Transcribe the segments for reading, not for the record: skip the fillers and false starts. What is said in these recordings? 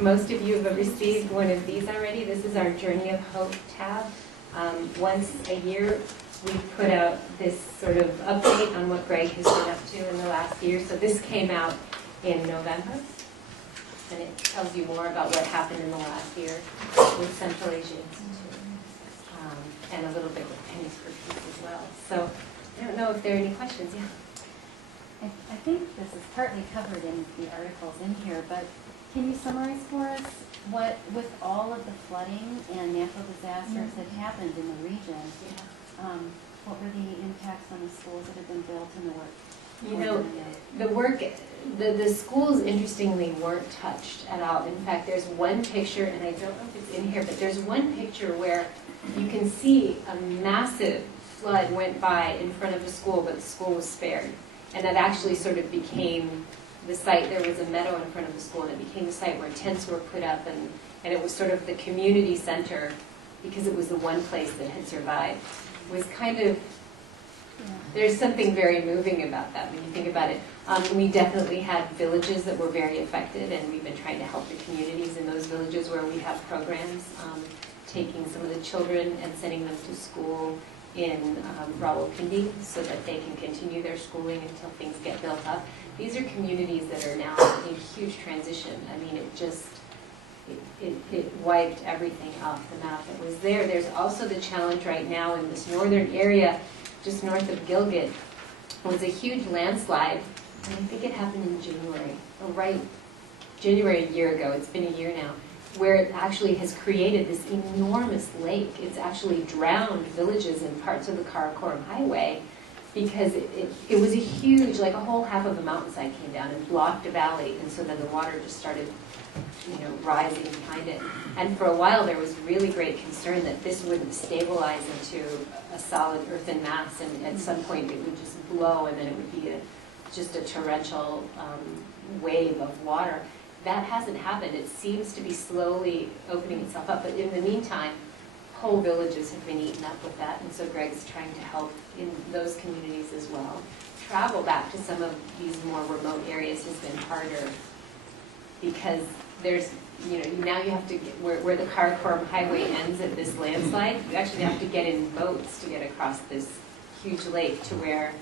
most of you have received one of these already. This is our Journey of Hope tab. Once a year, we put out this sort of update on what Greg has been up to in the last year. So this came out in November, and it tells you more about what happened in the last year with Central Asia Institute, and a little bit with Pennies for Peace as well. So I don't know if there are any questions. Yeah. I think this is partly covered in the articles in here, but can you summarize for us what, with all of the flooding and natural disasters that happened in the region, what were the impacts on the schools that have been built and the work? You know, the work, the schools, interestingly, weren't touched at all. In fact, there's one picture, and I don't know if it's in here, but there's one picture where you can see a massive flood went by in front of a school, but the school was spared. And that actually sort of became the site. There was a meadow in front of the school, and it became the site where tents were put up, and it was sort of the community center, because it was the one place that had survived. It was kind of, there's something very moving about that when you think about it. We definitely had villages that were very affected, and we've been trying to help the communities in those villages where we have programs, taking some of the children and sending them to school in Rawalpindi so that they can continue their schooling until things get built up. These are communities that are now in huge transition. I mean, it just, it wiped everything off the map that was there. There's also the challenge right now in this northern area, just north of Gilgit, was a huge landslide, and I think it happened in January, January a year ago. It's been a year now, where it actually has created this enormous lake. It's actually drowned villages in parts of the Karakoram Highway because it was a huge, like a whole half of the mountainside came down and blocked a valley, and so then the water just started, rising behind it. And for a while there was really great concern that this wouldn't stabilize into a solid earthen mass, and at some point it would just blow, and then it would be just a torrential wave of water. That hasn't happened. It seems to be slowly opening itself up, but in the meantime, whole villages have been eaten up with that, and so Greg's trying to help in those communities as well. Travel back to some of these more remote areas has been harder because there's, now you have to get, where the Karakoram Highway ends at this landslide, you actually have to get in boats to get across this huge lake to where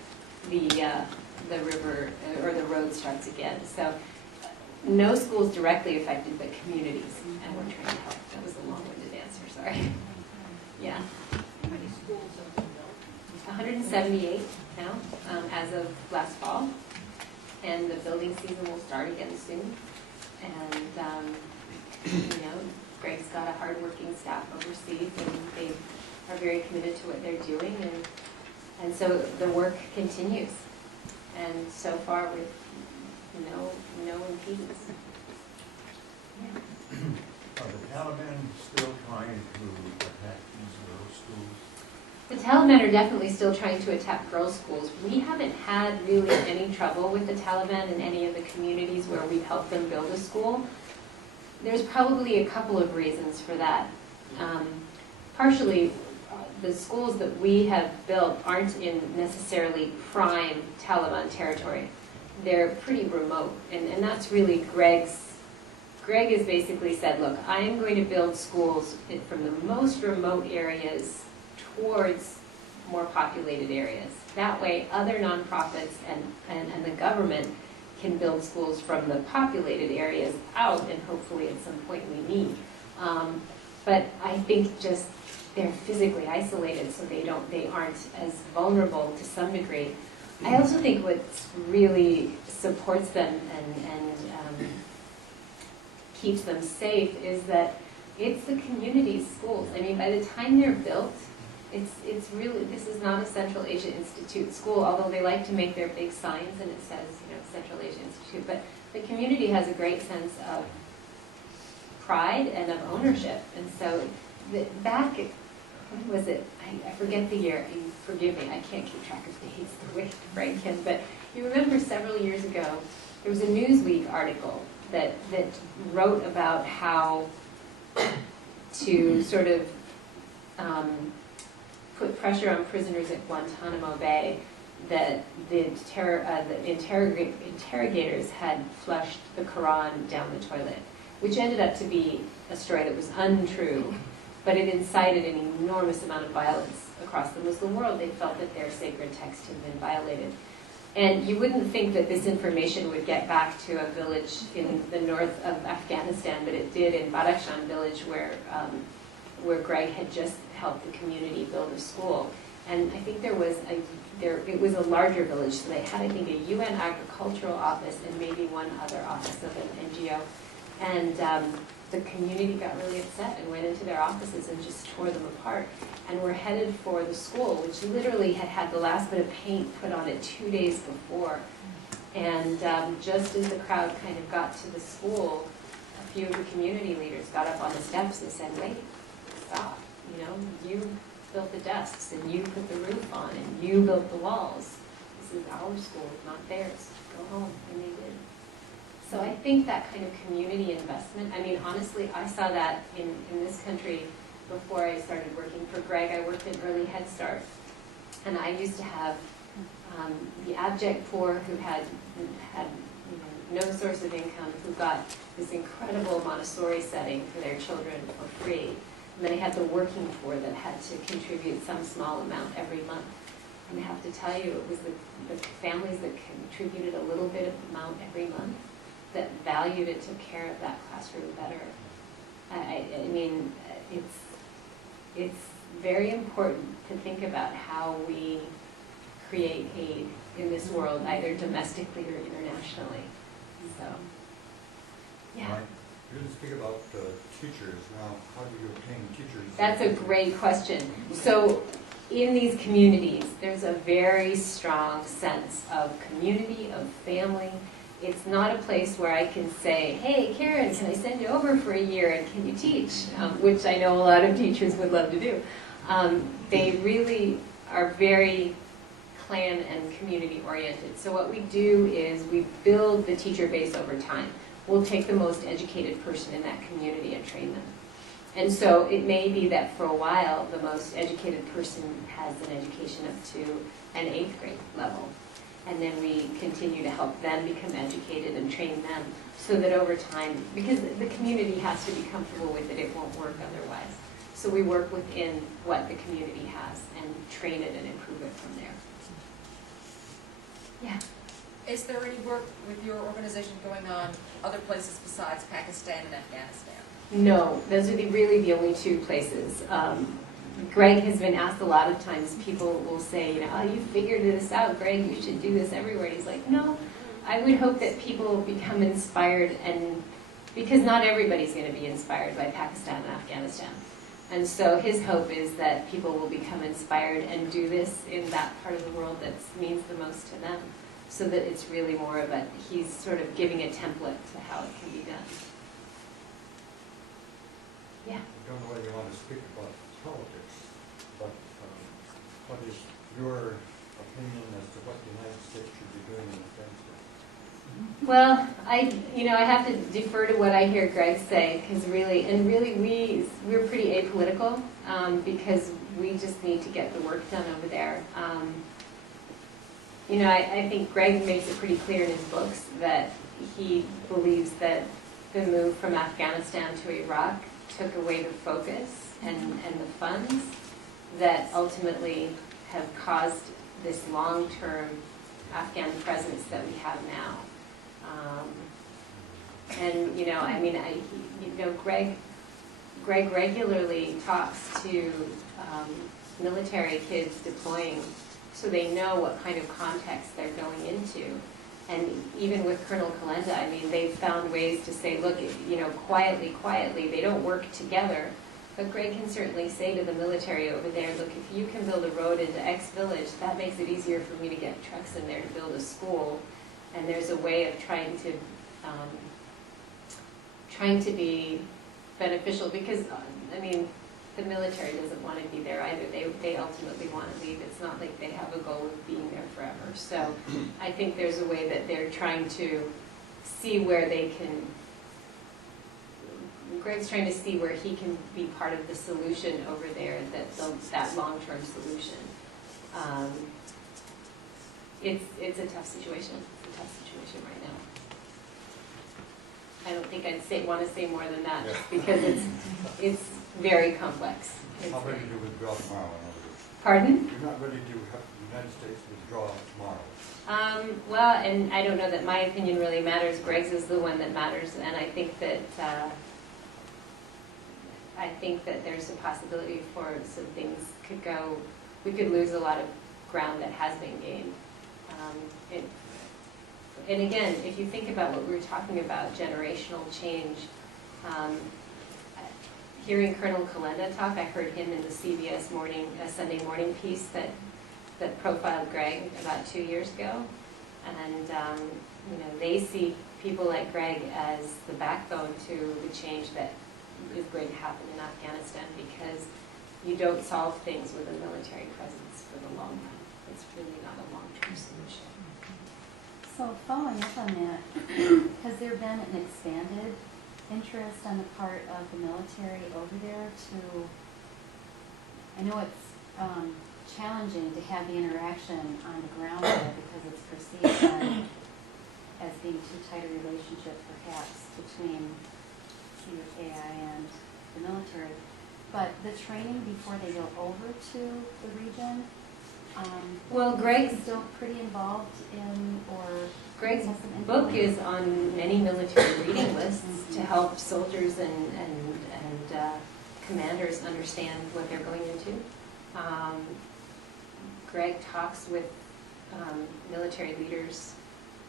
the river or the road starts again. So no schools directly affected, but communities, and we're trying to help. That was a long-winded answer, sorry. Yeah. How many schools have been built? 178 now, as of last fall, and the building season will start again soon. And Greg's got a hard-working staff overseas, and they are very committed to what they're doing, and so the work continues. And so far, with no impedance. Yeah. Are the Taliban still trying to attack these girls' schools? The Taliban are definitely still trying to attack girls' schools. We haven't had really any trouble with the Taliban in any of the communities where we've helped them build a school. There's probably a couple of reasons for that. Partially, the schools that we have built aren't in necessarily prime Taliban territory. They're pretty remote, and that's really Greg has basically said, look, I am going to build schools from the most remote areas towards more populated areas. That way, other nonprofits and the government can build schools from the populated areas out, and hopefully at some point we need. But I think just they're physically isolated, so they aren't as vulnerable to some degree. I also think what really supports them and keeps them safe is that it's the community schools. I mean, by the time they're built, it's really, this is not a Central Asia Institute school, although they like to make their big signs and it says, Central Asia Institute. But the community has a great sense of pride and of ownership. And so back, when was it? I forget the year. You forgive me. I can't keep track of dates the way Frank can. But you remember several years ago, there was a Newsweek article that wrote about how to sort of put pressure on prisoners at Guantanamo Bay, that the interrogators had flushed the Quran down the toilet. which ended up to be a story that was untrue, but it incited an enormous amount of violence across the Muslim world. They felt that their sacred text had been violated. And you wouldn't think that this information would get back to a village in the north of Afghanistan, but it did in Badakhshan village where Greg had just helped the community build a school. And I think it was a larger village, so they had, I think, a UN agricultural office and maybe one other office of an NGO. And the community got really upset and went into their offices and just tore them apart. And were headed for the school, which literally had had the last bit of paint put on it 2 days before. And just as the crowd kind of got to the school, a few of the community leaders got up on the steps and said, wait, stop, you know, you built the desks and you put the roof on and you built the walls. This is our school, not theirs. Go home. And they did. So I think that kind of community investment, I mean, honestly, I saw that in this country before I started working for Greg. I worked in early Head Start. And I used to have the abject poor who had no source of income, who got this incredible Montessori setting for their children for free. And then I had the working poor that had to contribute some small amount every month. And I have to tell you, it was the families that contributed a little bit of amount every month that valued it, took care of that classroom better. I mean, it's very important to think about how we create aid in this world, either domestically or internationally. So, yeah. Right. You didn't speak about teachers. Now, how do you obtain teachers? That's a great question. So, in these communities, there's a very strong sense of community, of family. It's not a place where I can say, hey, Karen, can I send you over for a year and can you teach? Which I know a lot of teachers would love to do. They really are very clan and community oriented. So what we do is we build the teacher base over time. We'll take the most educated person in that community and train them. And so it may be that for a while the most educated person has an education up to an 8th grade level. And then we continue to help them become educated and train them so that over time, because the community has to be comfortable with it, it won't work otherwise. So we work within what the community has and train it and improve it from there. Yeah. Is there any work with your organization going on other places besides Pakistan and Afghanistan? No, those are really the only 2 places. Greg has been asked a lot of times, people will say, you know, oh, you figured this out, Greg, you should do this everywhere. And he's like, no, I would hope that people become inspired, and because not everybody's going to be inspired by Pakistan and Afghanistan. And so his hope is that people will become inspired and do this in that part of the world that means the most to them, so that it's really more of he's sort of giving a template to how it can be done. Yeah. I don't know whether you want to speak about politics, but what is your opinion as to what the United States should be doing in Afghanistan? Well, I have to defer to what I hear Greg say, because really we're pretty apolitical because we just need to get the work done over there. I think Greg makes it pretty clear in his books that he believes that the move from Afghanistan to Iraq took away the focus and the funds that ultimately have caused this long-term Afghan presence that we have now. Greg regularly talks to military kids deploying, so they know what kind of context they're going into. And even with Colonel Kalenda, I mean, they've found ways to say, look, quietly, they don't work together. But Greg can certainly say to the military over there, look, if you can build a road into X village, that makes it easier for me to get trucks in there to build a school. And there's a way of trying to be beneficial, because, the military doesn't want to be there either. They ultimately want to leave. It's not like they have a goal of being there forever. So I think there's a way that they're trying to see where they can, Greg's trying to see where he can be part of the solution over there, that long-term solution. It's a tough situation. It's a tough situation right I don't think I'd want to say more than that, Yeah. just because it's very complex. It's Not ready very- to withdraw tomorrow, in other words. Pardon? You're not ready to have the United States withdraw tomorrow. Well, and I don't know that my opinion really matters. Greg's is the one that matters, and I think that there's a possibility for some things could go. We could lose a lot of ground that has been gained. And again, if you think about what we were talking about, generational change. Hearing Colonel Kalenda talk, I heard him in the CBS Sunday morning piece that profiled Greg about 2 years ago, and they see people like Greg as the backbone to the change that is going to happen in Afghanistan, because you don't solve things with a military presence for the long run. It's really not a long-term solution. So following up on that, has there been an expanded interest on the part of the military over there to, I know it's challenging to have the interaction on the ground there because it's perceived as being too tight a relationship perhaps between CAI and the military. But the training before they go over to the region, Well, Greg's still pretty involved in, or Greg's has some book influence? is on many military reading lists to help soldiers and commanders understand what they're going into. Greg talks with military leaders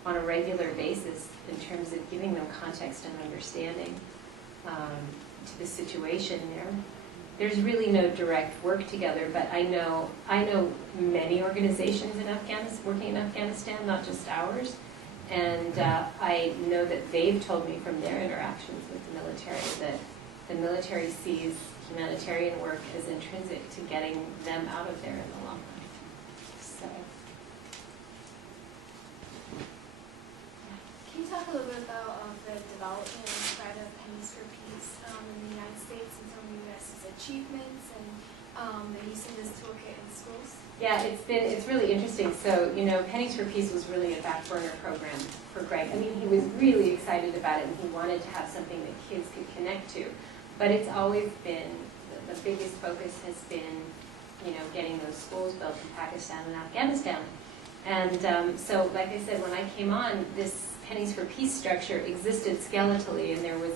on a regular basis in terms of giving them context and understanding to the situation there. There's really no direct work together, but I know many organizations in Afghanistan, working in Afghanistan, not just ours, and I know that they've told me from their interactions with the military that the military sees humanitarian work as intrinsic to getting them out of there in the long run. So, Can you talk a little bit about the development and spread of Pennies for Peace in the United States and some of the U.S.'s achievements and the use of this toolkit in schools? yeah, it's really interesting. So, Pennies for Peace was really a back burner program for Greg. I mean, he was really excited about it, and he wanted to have something that kids could connect to. But it's always been, the biggest focus has been, getting those schools built in Pakistan and Afghanistan. And so, like I said, when I came on, this Pennies for Peace structure existed skeletally, and there was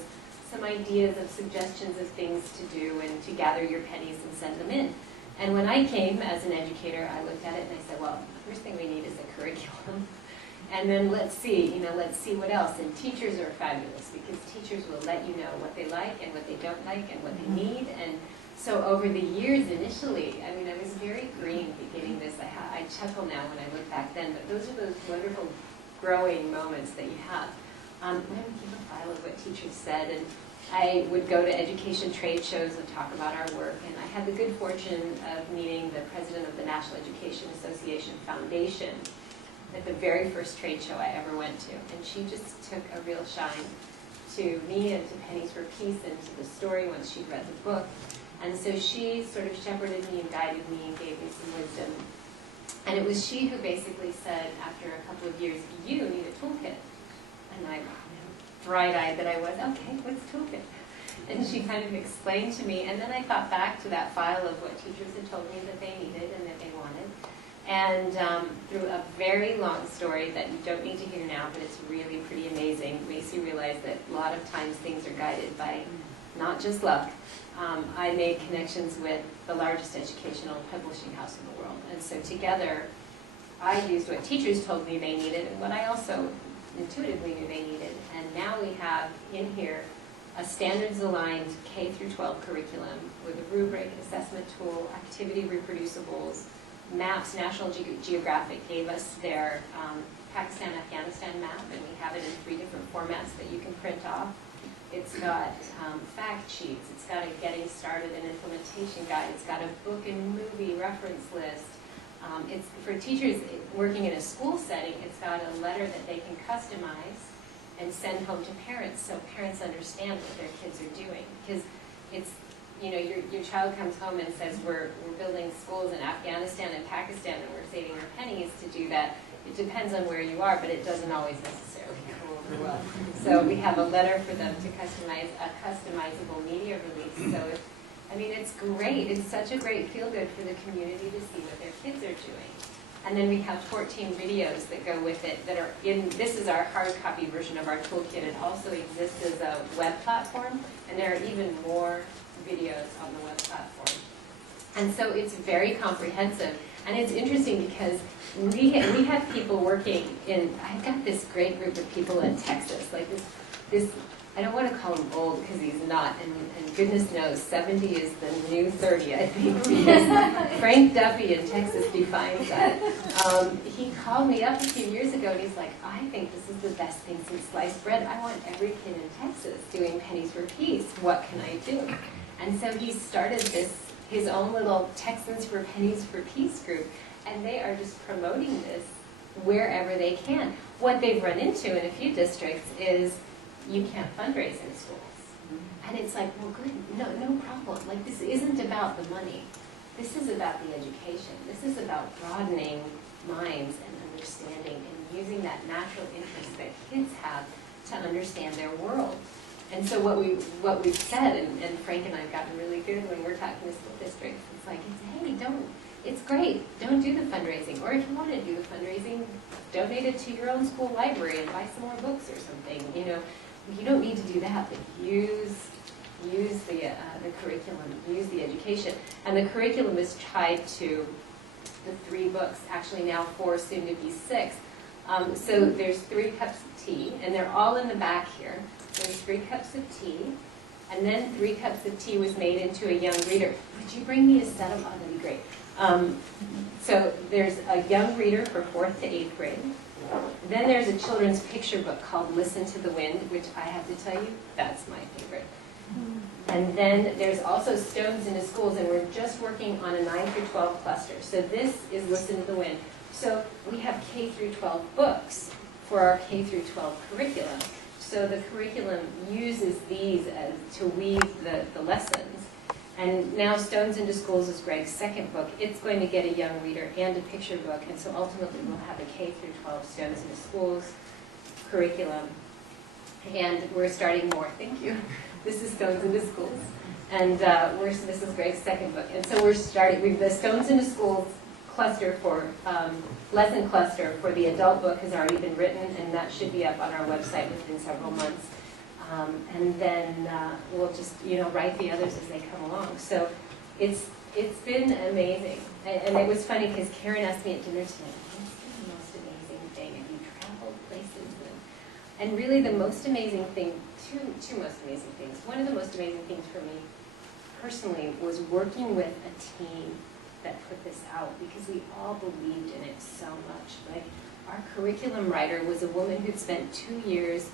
some ideas of suggestions of things to do and to gather your pennies and send them in. And when I came as an educator, I looked at it and I said, well, the first thing we need is a curriculum. And then let's see what else. And teachers are fabulous, because teachers will let you know what they like and what they don't like and what they need. And so over the years, initially, I mean, I was very green beginning this. I chuckle now when I look back then, but those are those wonderful growing moments that you have. I would keep a file of what teachers said, and I would go to education trade shows and talk about our work. And I had the good fortune of meeting the president of the National Education Association Foundation at the very first trade show I ever went to. And she just took a real shine to me and to Pennies for Peace and to the story once she'd read the book. And so she sort of shepherded me and guided me and gave me some wisdom. And it was she who basically said, after a couple of years, you need a toolkit. And I, bright-eyed that I was, okay, what's toolkit? And she kind of explained to me, and then I thought back to that file of what teachers had told me that they needed and that they wanted. And through a very long story that you don't need to hear now, but it's really pretty amazing, it makes you realize that a lot of times things are guided by not just luck. I made connections with the largest educational publishing house in the world. And so together, I used what teachers told me they needed and what I also intuitively knew they needed. And now we have in here a standards-aligned K through 12 curriculum with a rubric, assessment tool, activity reproducibles, maps. National Geographic gave us their Pakistan-Afghanistan map, and we have it in 3 different formats that you can print off. It's got fact sheets, it's got a getting started and implementation guide, it's got a book and movie reference list. It's for teachers working in a school setting, it's got a letter that they can customize and send home to parents so parents understand what their kids are doing. Because it's, your child comes home and says, we're building schools in Afghanistan and Pakistan and we're saving our pennies to do that. It depends on where you are, but it doesn't always necessarily go over well. So we have a letter for them to customize a customizable media release. So it's great. It's such a great feel-good for the community to see what their kids are doing. And then we have 14 videos that go with it that are this is our hard copy version of our toolkit. It also exists as a web platform, and there are even more videos on the web platform. And so it's very comprehensive. And it's interesting because we have people working I've got this great group of people in Texas, like this I don't want to call him old because he's not, and goodness knows, 70 is the new 30, I think, because Frank Duffy in Texas defines that. He called me up a few years ago and he's like, I think this is the best thing since sliced bread. I want every kid in Texas doing Pennies for Peace. What can I do? And so he started his own little Texans for Pennies for Peace group, and they are just promoting this wherever they can. What they've run into in a few districts is you can't fundraise in schools. And it's like, well, good, no problem. Like, this isn't about the money. This is about the education. This is about broadening minds and understanding and using that natural interest that kids have to understand their world. And so what we've said, and Frank and I have gotten really good when we're talking to school districts, it's like, hey, it's great, don't do the fundraising. Or if you want to do the fundraising, donate it to your own school library and buy some more books or something. You don't need to do that, but use the curriculum, use the education. And the curriculum is tied to the 3 books, actually now 4, soon to be 6. So there's 3 cups of tea, and they're all in the back here. There's 3 cups of tea, and then 3 cups of tea was made into a young reader. Would you bring me a set of, that'd be great. So there's a young reader for 4th to 8th grade. Then there's a children's picture book called Listen to the Wind, which I have to tell you, that's my favorite. And then there's also Stones into Schools, and we're just working on a 9 through 12 cluster. So this is Listen to the Wind. So we have K through 12 books for our K through 12 curriculum. So the curriculum uses these to weave the lessons. And now Stones into Schools is Greg's 2nd book. It's going to get a young reader and a picture book, and so ultimately we'll have a K through 12 Stones into Schools curriculum. And we're starting more. Thank you. This is Stones into Schools. And this is Greg's 2nd book. And so we're starting, the Stones into Schools cluster for, lesson cluster for the adult book has already been written, and that should be up on our website within several months. And then we'll just, write the others as they come along. So it's been amazing. And it was funny because Karen asked me at dinner tonight, what's the most amazing thing? Have you traveled places? And really the most amazing thing, two most amazing things. One of the most amazing things for me personally was working with a team that put this out, because we all believed in it so much. Like, our curriculum writer was a woman who'd spent 2 years.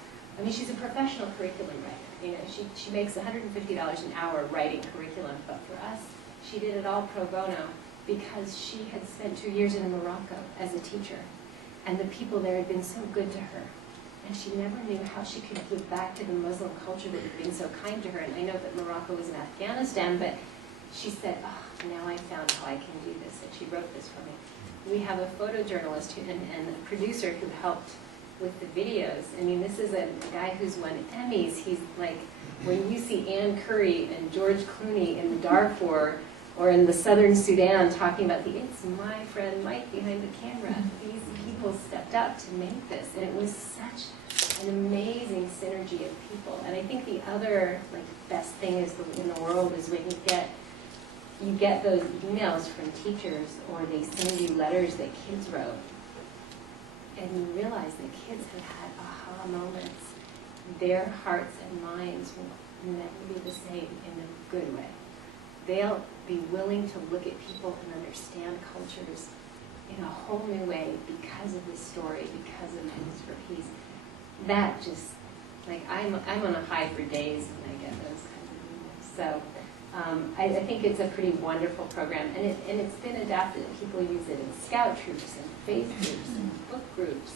She's a professional curriculum writer. She makes $150 an hour writing curriculum, but for us, she did it all pro bono because she had spent 2 years in Morocco as a teacher, and the people there had been so good to her, and she never knew how she could give back to the Muslim culture that had been so kind to her. And I know that Morocco was in Afghanistan, but she said, oh, now I found how I can do this, and she wrote this for me. We have a photojournalist and a producer who helped with the videos. This is a guy who's won Emmys. He's like, when you see Ann Curry and George Clooney in Darfur or in the Southern Sudan talking about it's my friend Mike behind the camera. These people stepped up to make this, and it was such an amazing synergy of people. And I think the other best thing in the world is when you get those emails from teachers, or they send you letters that kids wrote, and you realize that kids have had aha moments. Their hearts and minds will never be the same in a good way. They'll be willing to look at people and understand cultures in a whole new way because of this story, because of Pennies for Peace. That just, I'm on a high for days when I get those kinds of emails. So I think it's a pretty wonderful program, and it's been adapted. People use it in scout troops and faith groups and book groups.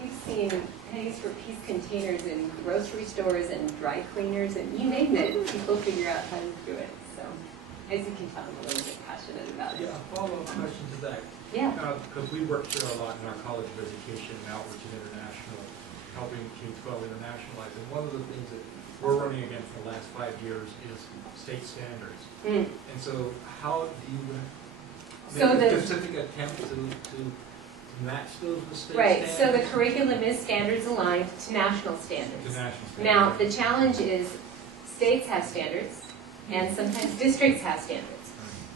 We've seen Pennies for Peace containers in grocery stores and dry cleaners, and you name it. People figure out how to do it. So As you can tell, I'm a little bit passionate about it. Yeah, a follow-up question to that. Yeah. Because we work here a lot in our College of Education and Outreach and International, helping K-12 internationalize. And one of the things that we're running against for the last 5 years is state standards. And so how do you make a specific attempt to match those with state Right, standards? so the curriculum is standards aligned to national standards. To national standards. Now, the challenge is states have standards, and sometimes districts have standards.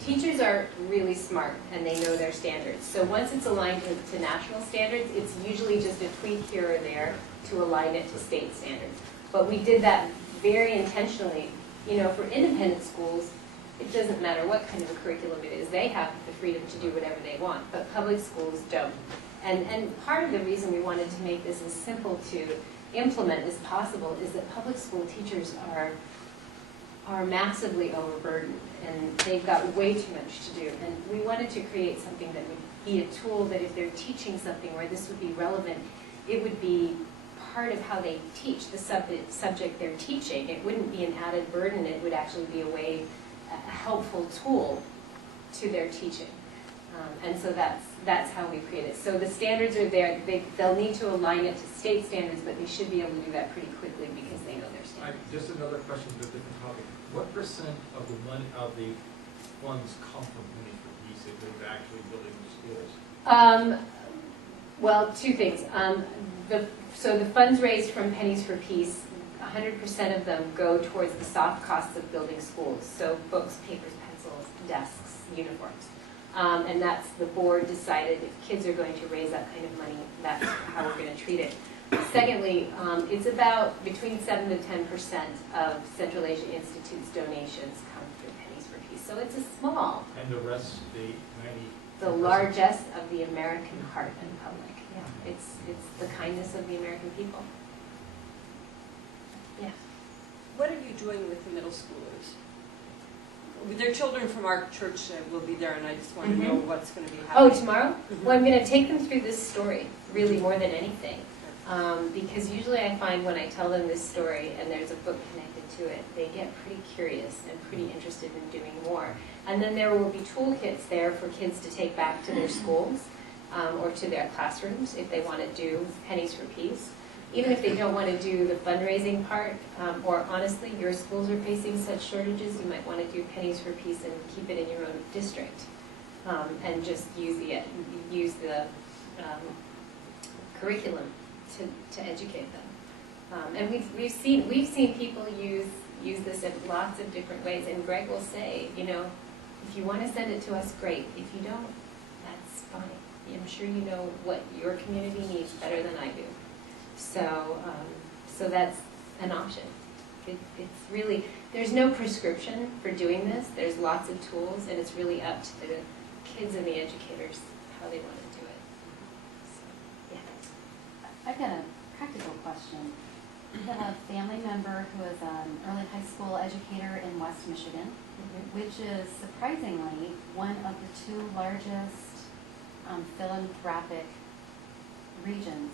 Teachers are really smart, and they know their standards. So once it's aligned to national standards, it's usually just a tweak here or there to align it to state standards. But we did that very intentionally. You know, for independent schools, it doesn't matter what kind of a curriculum it is. They have the freedom to do whatever they want, but public schools don't. And part of the reason we wanted to make this as simple to implement as possible is that public school teachers are massively overburdened, and they've got way too much to do. And we wanted to create something that would be a tool that if they're teaching something where this would be relevant, it would be part of how they teach the subject they're teaching. It wouldn't be an added burden. It would actually be a helpful tool to their teaching. And so that's how we create it. So the standards are there. They'll need to align it to state standards, but they should be able to do that pretty quickly because they know their standards. Just another question to a different topic. What % of the money of the funds come from Pennies for Peace that go to actually building the schools? Well, two things. So the funds raised from Pennies for Peace, 100% of them go towards the soft costs of building schools. So books, papers, pencils, desks, uniforms. And that's, the board decided if kids are going to raise that kind of money, that's how we're going to treat it. Secondly, it's about between 7 to 10% of Central Asia Institute's donations come through Pennies for Peace. So it's a small. And the rest, the 90. The largest of the American heart and public. Yeah, it's the kindness of the American people. Yeah. What are you doing with the middle schoolers? Their children from our church will be there, and I just want to know what's going to be Oh, happening. tomorrow? Well, I'm going to take them through this story, really more than anything. Because usually I find when I tell them this story and there's a book connected to it, they get pretty curious and pretty interested in doing more. And then there will be toolkits there for kids to take back to their schools or to their classrooms if they want to do Pennies for Peace. Even if they don't want to do the fundraising part, or honestly, your schools are facing such shortages, you might want to do Pennies for Peace and keep it in your own district, and just use the curriculum to educate them. And we've seen people use this in lots of different ways. And Greg will say, you know, if you want to send it to us, great. If you don't, that's fine. I'm sure you know what your community needs better than I do. So that's an option. It's really, there's no prescription for doing this. There's lots of tools, and it's really up to the kids and the educators how they want to do it. So, yeah. I've got a practical question. I have a family member who is an early high school educator in West Michigan, which is surprisingly one of the 2 largest philanthropic regions,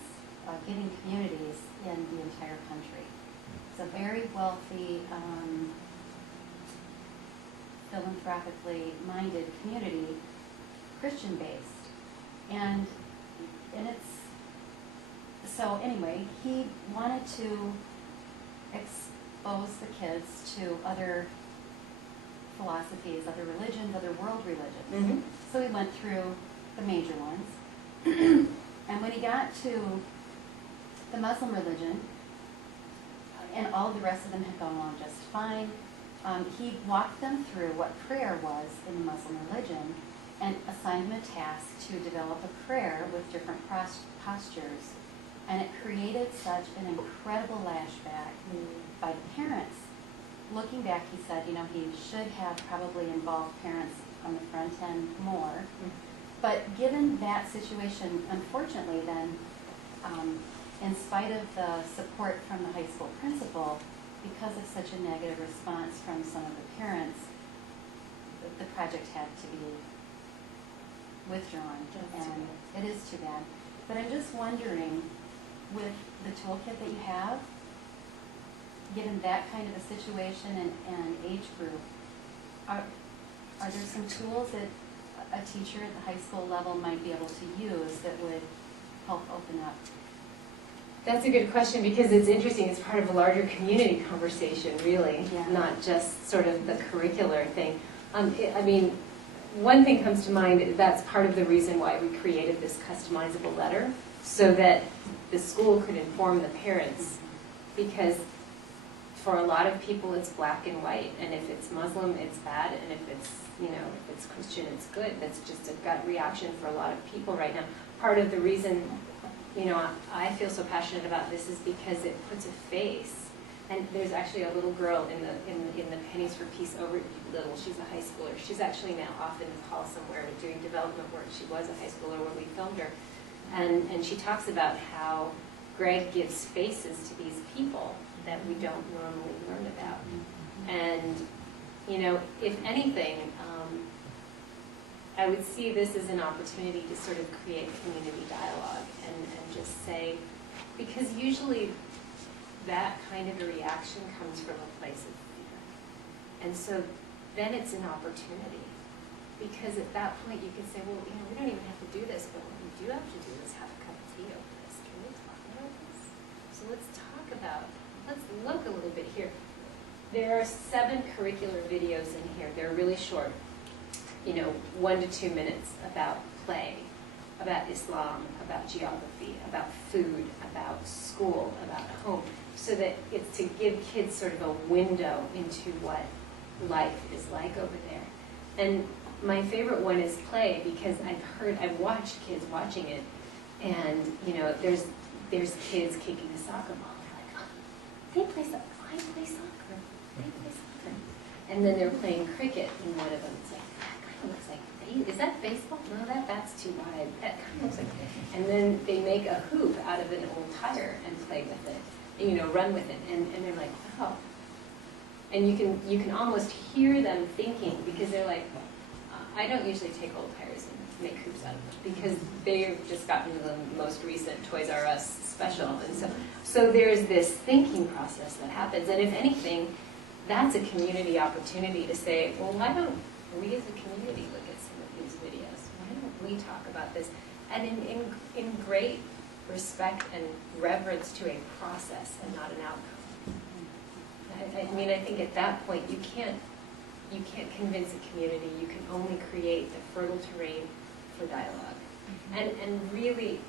giving communities in the entire country. It's a very wealthy, philanthropically minded community, Christian based, and it's, so anyway, he wanted to expose the kids to other philosophies, other religions, other world religions. So he went through the major ones. And when he got to the Muslim religion, and all of the rest of them had gone along just fine, he walked them through what prayer was in the Muslim religion and assigned them a task to develop a prayer with different postures. And it created such an incredible lashback by the parents. Looking back, he said, you know, he should have probably involved parents on the front end more. But given that situation, unfortunately then, in spite of the support from the high school principal, because of such a negative response from some of the parents, the project had to be withdrawn. And it is too bad. But I'm just wondering, with the toolkit that you have, given that kind of a situation and age group, are there some tools that a teacher at the high school level might be able to use that would help open up? That's a good question, because it's interesting. It's part of a larger community conversation, really, Yeah. not just sort of the curricular thing. I mean, one thing comes to mind, that's part of the reason why we created this customizable letter, so that the school could inform the parents, because for a lot of people it's black and white, and if it's Muslim it's bad, and if it's, you know, if it's Christian it's good. That's just a gut reaction for a lot of people right now. Part of the reason, you know, I feel so passionate about this is because it puts a face. And there's actually a little girl in the Pennies for Peace she's a high schooler. She's actually now off in Nepal somewhere doing development work. She was a high schooler when we filmed her. And she talks about how Greg gives faces to these people that we don't normally learn about. And, you know, if anything, I would see this as an opportunity to sort of create community dialogue and just say, because usually that kind of a reaction comes from a place of fear. And so then it's an opportunity, because at that point you can say, well, you know, we don't even have to do this, but what we do have to do is have a cup of tea over this. Can we talk about this? So let's talk about, let's look a little bit here. There are 7 curricular videos in here. They're really short, you know, 1 to 2 minutes about play, about Islam, about geography, about food, about school, about home, so that it's to give kids sort of a window into what life is like over there. And my favorite one is play, because I've watched kids watching it, and you know, there's kids kicking a soccer ball. They're like, oh, they play soccer. I play soccer. They play soccer. And then they're playing cricket, and one of them is like, that kind of looks like, is that baseball? No, that bat's too wide. That kind of looks like, and then they make a hoop out of an old tire and play with it, and, you know, run with it, and they're like, wow. And you can almost hear them thinking, because they're like, I don't usually take old tires and make hoops out of them, because they've just gotten the most recent Toys R Us special, and so there's this thinking process that happens. And if anything, that's a community opportunity to say, well, why don't we as a community look at some of these videos? Why don't we talk about this? And in great respect and reverence to a process and not an outcome. I mean, I think at that point you can't convince a community. You can only create the fertile terrain for dialogue. And really,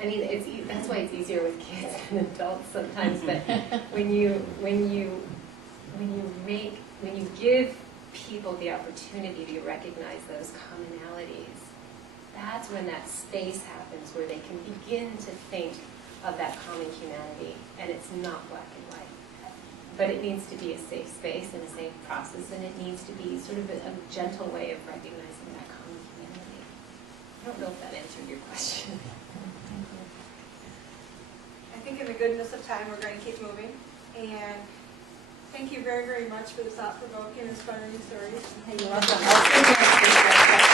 I mean, that's why it's easier with kids than adults sometimes. But when you give people the opportunity to recognize those commonalities, that's when that space happens where they can begin to think of that common humanity, and it's not black and white. But it needs to be a safe space and a safe process, and it needs to be sort of a gentle way of recognizing that common humanity. I don't know if that answered your question. I think in the goodness of time, we're going to keep moving. And thank you very, very much for the thought-provoking, inspiring stories. You're welcome.